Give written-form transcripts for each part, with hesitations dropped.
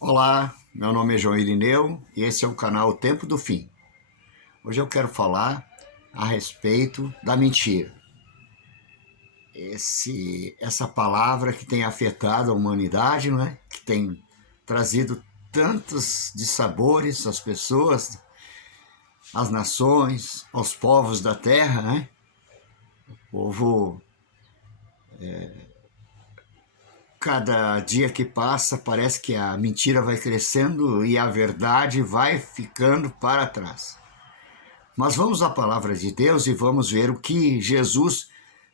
Olá, meu nome é João Irineu e esse é o canal O Tempo do Fim. Hoje eu quero falar a respeito da mentira. Essa palavra que tem afetado a humanidade, não é? Que tem trazido tantos dissabores às pessoas, às nações, aos povos da terra, né? O povo, cada dia que passa, parece que a mentira vai crescendo e a verdade vai ficando para trás. Mas vamos à palavra de Deus e vamos ver o que Jesus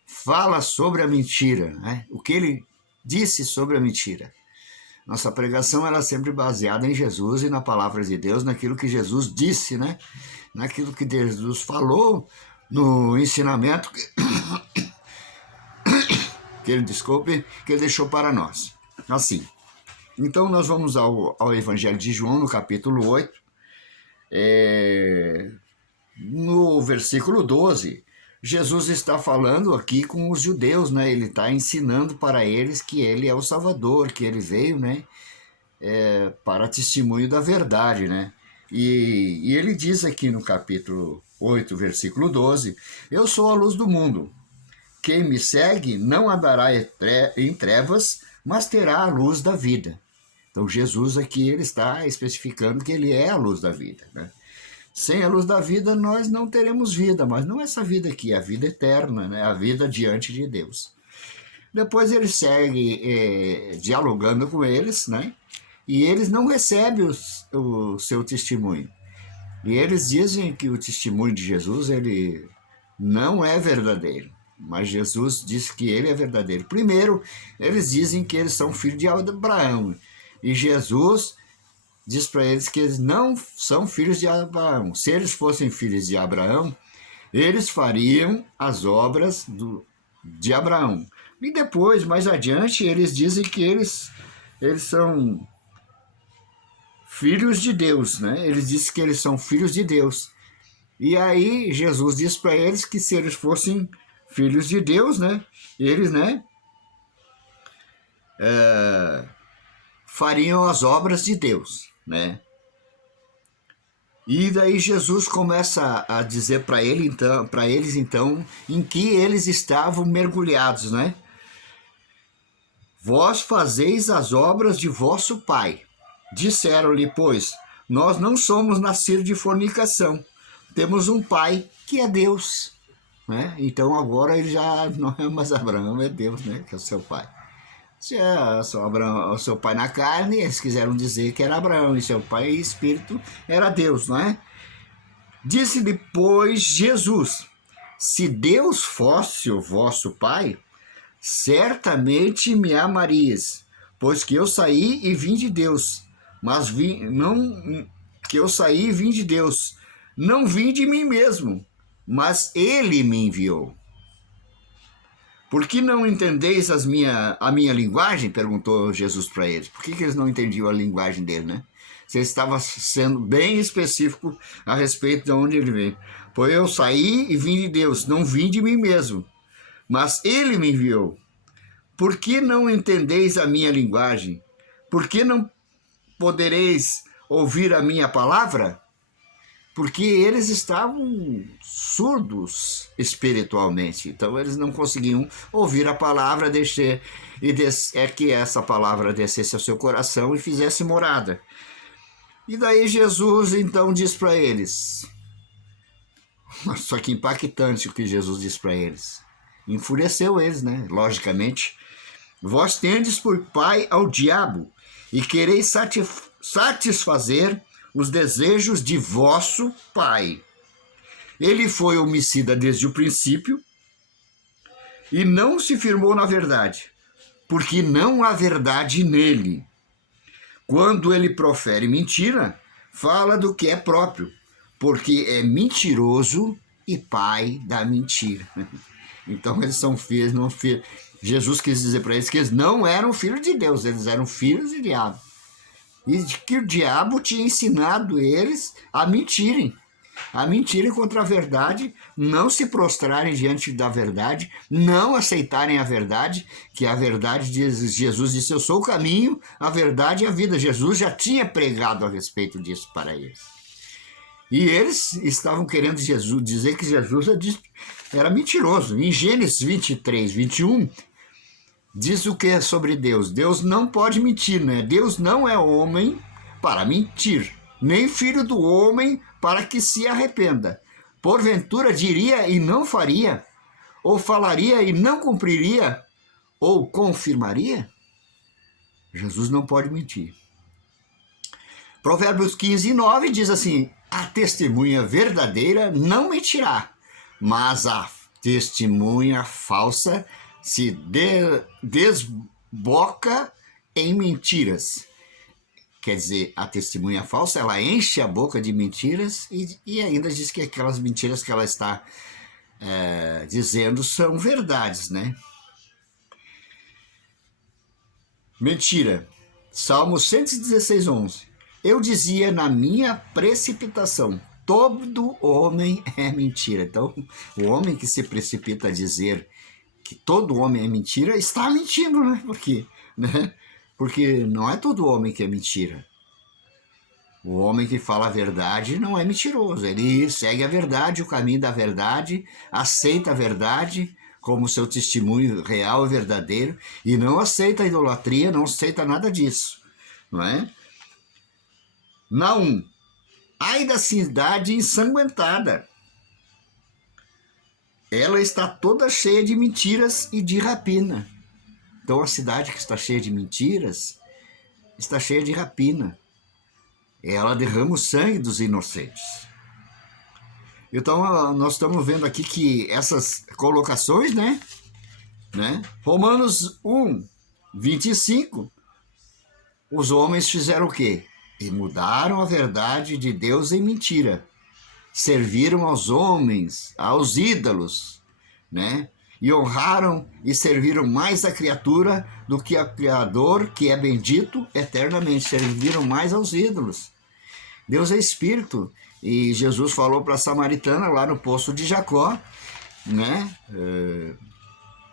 fala sobre a mentira, né? O que ele disse sobre a mentira. Nossa pregação era sempre baseada em Jesus e na palavra de Deus, naquilo que Jesus disse, né? Naquilo que Jesus falou, no ensinamento que ele deixou para nós. Assim, então nós vamos ao Evangelho de João, no capítulo 8, no versículo 12, Jesus está falando aqui com os judeus, né? Ele está ensinando para eles que ele é o Salvador, que ele veio, né? Para testemunho da verdade, né? E ele diz aqui no capítulo 8, versículo 12: Eu sou a luz do mundo. Quem me segue não andará em trevas, mas terá a luz da vida. Então Jesus aqui ele está especificando que ele é a luz da vida, né? Sem a luz da vida nós não teremos vida, mas não essa vida aqui, a vida eterna, né? A vida diante de Deus. Depois ele segue dialogando com eles, né? E eles não recebem o seu testemunho. E eles dizem que o testemunho de Jesus ele não é verdadeiro, mas Jesus diz que ele é verdadeiro. Primeiro, eles dizem que eles são filhos de Abraão, e Jesus diz para eles que eles não são filhos de Abraão. Se eles fossem filhos de Abraão, eles fariam as obras de Abraão. E depois, mais adiante, eles dizem que eles são filhos de Deus, né? Eles dizem que eles são filhos de Deus. E aí Jesus diz para eles que se eles fossem filhos de Deus, né? Eles, né? Fariam as obras de Deus, né? E daí Jesus começa a dizer para eles então, em que eles estavam mergulhados, né? Vós fazeis as obras de vosso pai. Disseram-lhe, pois, nós não somos nascidos de fornicação. Temos um pai que é Deus, né? Então agora ele já não é mais Abraão, é Deus, né? Que é o seu pai. Se é o seu pai na carne, eles quiseram dizer que era Abraão, e seu pai espírito era Deus, não é? Disse-lhe, pois, Jesus: Se Deus fosse o vosso pai, certamente me amarias, pois que eu saí e vim de Deus, mas não que eu saí e vim de Deus, não vim de mim mesmo, mas ele me enviou. Por que não entendeis a minha linguagem? Perguntou Jesus para eles. Por que eles não entendiam a linguagem dele, né? Se ele estava sendo bem específico a respeito de onde ele veio. Pois eu saí e vim de Deus, não vim de mim mesmo, mas ele me enviou. Por que não entendeis a minha linguagem? Por que não podereis ouvir a minha palavra? Porque eles estavam surdos espiritualmente, então eles não conseguiam ouvir a palavra, que essa palavra descesse ao seu coração e fizesse morada. E daí Jesus então diz para eles, só que impactante o que Jesus diz para eles, enfureceu eles, né? Logicamente, vós tendes por pai ao diabo e quereis satisfazer os desejos de vosso pai. Ele foi homicida desde o princípio e não se firmou na verdade, porque não há verdade nele. Quando ele profere mentira, fala do que é próprio, porque é mentiroso e pai da mentira. Então eles são filhos, não filhos. Jesus quis dizer para eles que eles não eram filhos de Deus, eles eram filhos de diabo. E que o diabo tinha ensinado eles a mentirem. A mentira contra a verdade, não se prostrarem diante da verdade, não aceitarem a verdade, que a verdade, Jesus disse, eu sou o caminho, a verdade e a vida. Jesus já tinha pregado a respeito disso para eles. E eles estavam querendo dizer que Jesus era mentiroso. Em Gênesis 23, 21, diz o que é sobre Deus. Deus não pode mentir, né? Deus não é homem para mentir, nem filho do homem para que se arrependa. Porventura diria e não faria, ou falaria e não cumpriria, ou confirmaria? Jesus não pode mentir. Provérbios 15, 9 diz assim, a testemunha verdadeira não mentirá, mas a testemunha falsa se desboca em mentiras. Quer dizer, a testemunha falsa, ela enche a boca de mentiras e ainda diz que aquelas mentiras que ela está dizendo são verdades, né? Mentira. Salmo 116, 11. Eu dizia na minha precipitação, todo homem é mentira. Então, o homem que se precipita a dizer que todo homem é mentira, está mentindo, né? Porque não é todo homem que é mentira. O homem que fala a verdade não é mentiroso. Ele segue a verdade, o caminho da verdade, aceita a verdade como seu testemunho real e verdadeiro e não aceita a idolatria, não aceita nada disso, não é? Naum, ai da cidade ensanguentada. Ela está toda cheia de mentiras e de rapina. Então a cidade que está cheia de mentiras está cheia de rapina. Ela derrama o sangue dos inocentes. Então nós estamos vendo aqui que essas colocações, né? Romanos 1, 25, os homens fizeram o quê? E mudaram a verdade de Deus em mentira. Serviram aos homens, aos ídolos, né? E honraram e serviram mais a criatura do que ao Criador, que é bendito eternamente. Serviram mais aos ídolos. Deus é Espírito. E Jesus falou para a samaritana lá no poço de Jacó, né?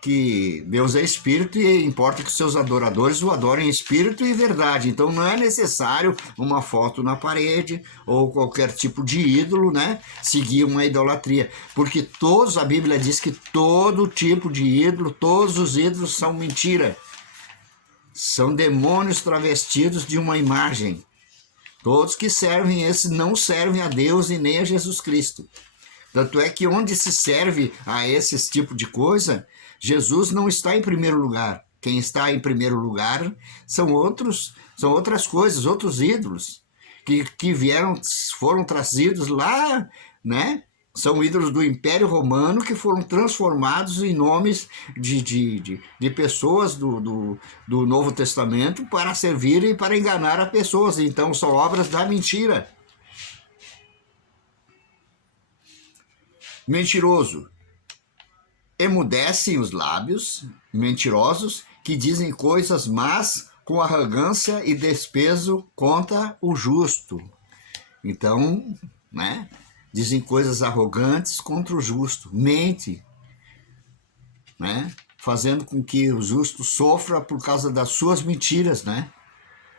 Que Deus é Espírito e importa que seus adoradores o adorem em Espírito e verdade. Então não é necessário uma foto na parede ou qualquer tipo de ídolo, né? Seguir uma idolatria. Porque a Bíblia diz que todo tipo de ídolo, todos os ídolos são mentira. São demônios travestidos de uma imagem. Todos que servem esse não servem a Deus e nem a Jesus Cristo. Tanto é que onde se serve a esse tipo de coisa, Jesus não está em primeiro lugar. Quem está em primeiro lugar são outras coisas, outros ídolos que foram trazidos lá, né? São ídolos do Império Romano que foram transformados em nomes de pessoas do Novo Testamento para servirem e para enganar as pessoas. Então são obras da mentira. Mentiroso. Emudecem os lábios, mentirosos, que dizem coisas más com arrogância e desprezo contra o justo. Então, né? Dizem coisas arrogantes contra o justo. Mente, né? Fazendo com que o justo sofra por causa das suas mentiras, né?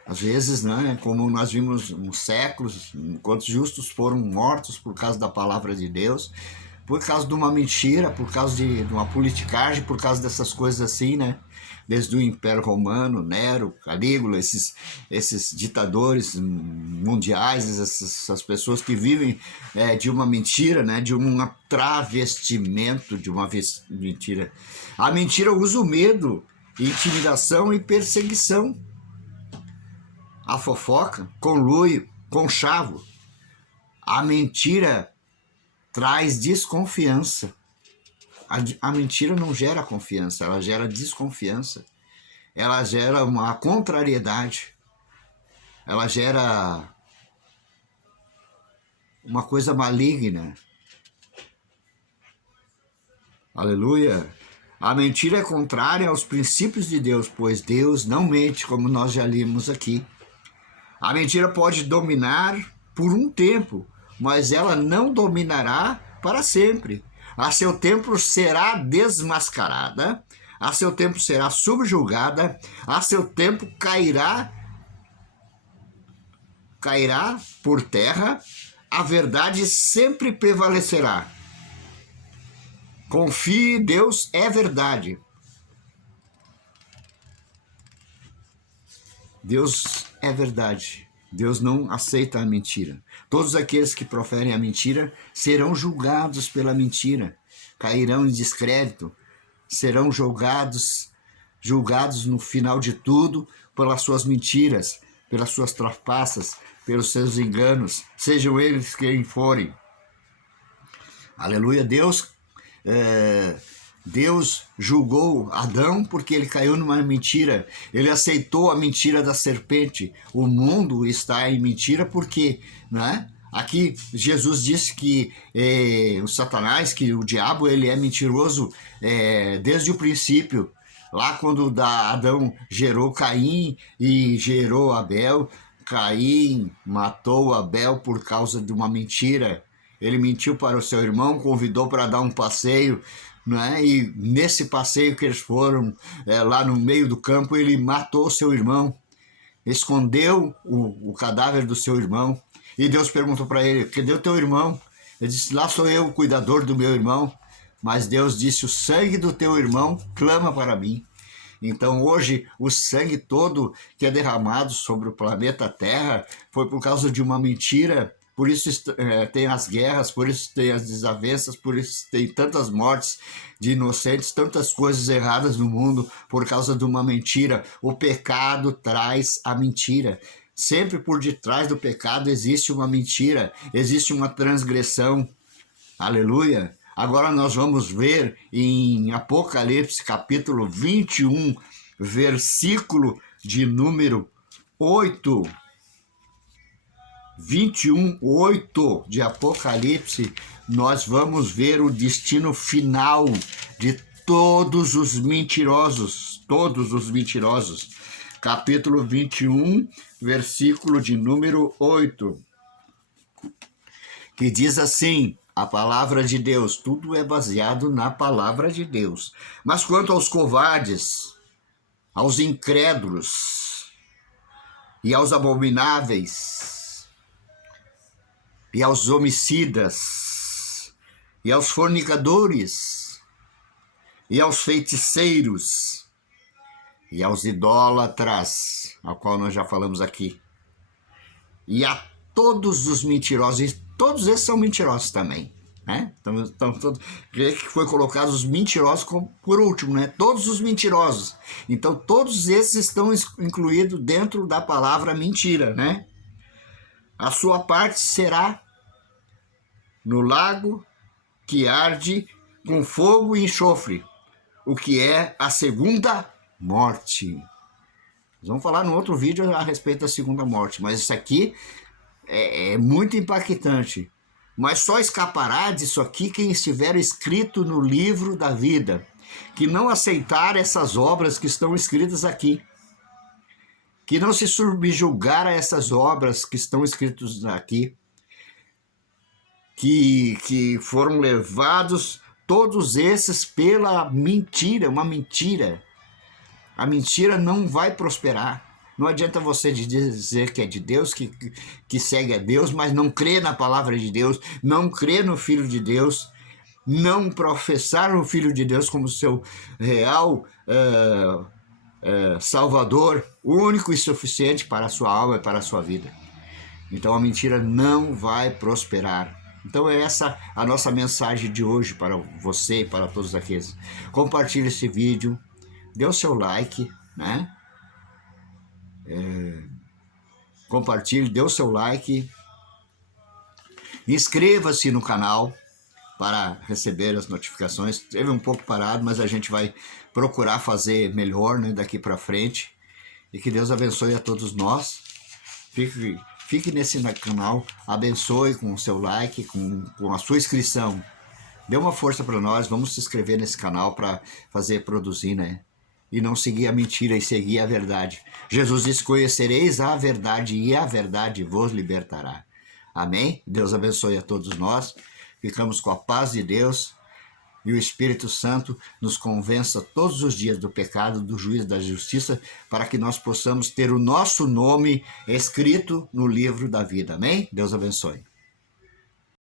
Às vezes, né, como nós vimos nos séculos, quantos justos foram mortos por causa da palavra de Deus, por causa de uma mentira, por causa de uma politicagem, por causa dessas coisas assim, né? Desde o Império Romano, Nero, Calígula, esses ditadores mundiais, essas pessoas que vivem de uma mentira, né? De um travestimento de uma mentira. A mentira usa o medo, intimidação e perseguição. A fofoca, conluio, conchavo. A mentira traz desconfiança. A mentira não gera confiança, ela gera desconfiança. Ela gera uma contrariedade. Ela gera uma coisa maligna. Aleluia! A mentira é contrária aos princípios de Deus, pois Deus não mente, como nós já lemos aqui. A mentira pode dominar por um tempo, mas ela não dominará para sempre. A seu tempo será desmascarada, a seu tempo será subjugada, a seu tempo cairá por terra, a verdade sempre prevalecerá. Confie, Deus é verdade. Deus é verdade. Deus não aceita a mentira. Todos aqueles que proferem a mentira serão julgados pela mentira, cairão em descrédito, serão julgados no final de tudo pelas suas mentiras, pelas suas trapaças, pelos seus enganos, sejam eles quem forem. Aleluia. Deus julgou Adão porque ele caiu numa mentira. Ele aceitou a mentira da serpente. O mundo está em mentira porque, né? Aqui Jesus disse que o Satanás, que o diabo, ele é mentiroso desde o princípio. Lá quando Adão gerou Caim e gerou Abel, Caim matou Abel por causa de uma mentira. Ele mentiu para o seu irmão, convidou para dar um passeio, né? E nesse passeio que eles foram, lá no meio do campo, ele matou seu irmão, escondeu o cadáver do seu irmão. E Deus perguntou para ele: cadê o teu irmão? Ele disse: lá sou eu, o cuidador do meu irmão. Mas Deus disse: o sangue do teu irmão clama para mim. Então hoje o sangue todo que é derramado sobre o planeta Terra foi por causa de uma mentira. Por isso tem as guerras, por isso tem as desavenças, por isso tem tantas mortes de inocentes, tantas coisas erradas no mundo por causa de uma mentira. O pecado traz a mentira. Sempre por detrás do pecado existe uma mentira, existe uma transgressão. Aleluia! Agora nós vamos ver em Apocalipse capítulo 21, versículo de número 8. 21:8 de Apocalipse, nós vamos ver o destino final de todos os mentirosos, Capítulo 21, versículo de número 8, que diz assim, a palavra de Deus, tudo é baseado na palavra de Deus. Mas quanto aos covardes, aos incrédulos e aos abomináveis, e aos homicidas, e aos fornicadores, e aos feiticeiros, e aos idólatras, ao qual nós já falamos aqui, e a todos os mentirosos, e todos esses são mentirosos também, né? Então que foi colocado os mentirosos por último, né? Todos os mentirosos. Então todos esses estão incluídos dentro da palavra mentira, né? A sua parte será no lago que arde com fogo e enxofre, o que é a segunda morte. Nós vamos falar no outro vídeo a respeito da segunda morte, mas isso aqui é muito impactante. Mas só escapará disso aqui quem estiver escrito no livro da vida, que não aceitar essas obras que estão escritas aqui, que não se subjugar a essas obras que estão escritas aqui, que foram levados todos esses pela mentira, uma mentira. A mentira não vai prosperar. Não adianta você dizer que é de Deus, que segue a Deus, mas não crê na palavra de Deus, não crê no Filho de Deus, não professar o Filho de Deus como seu real Salvador, único e suficiente para a sua alma e para a sua vida. Então a mentira não vai prosperar. Então é essa a nossa mensagem de hoje para você e para todos aqueles. Compartilhe esse vídeo, dê o seu like, né? Compartilhe, dê o seu like, inscreva-se no canal para receber as notificações. Teve um pouco parado, mas a gente vai procurar fazer melhor, né, daqui para frente. E que Deus abençoe a todos nós. Fique nesse canal, abençoe com o seu like, com a sua inscrição. Dê uma força para nós, vamos se inscrever nesse canal para produzir, né? E não seguir a mentira e seguir a verdade. Jesus disse: conhecereis a verdade e a verdade vos libertará. Amém? Deus abençoe a todos nós. Ficamos com a paz de Deus e o Espírito Santo nos convença todos os dias do pecado, do juízo, da justiça, para que nós possamos ter o nosso nome escrito no livro da vida. Amém? Deus abençoe.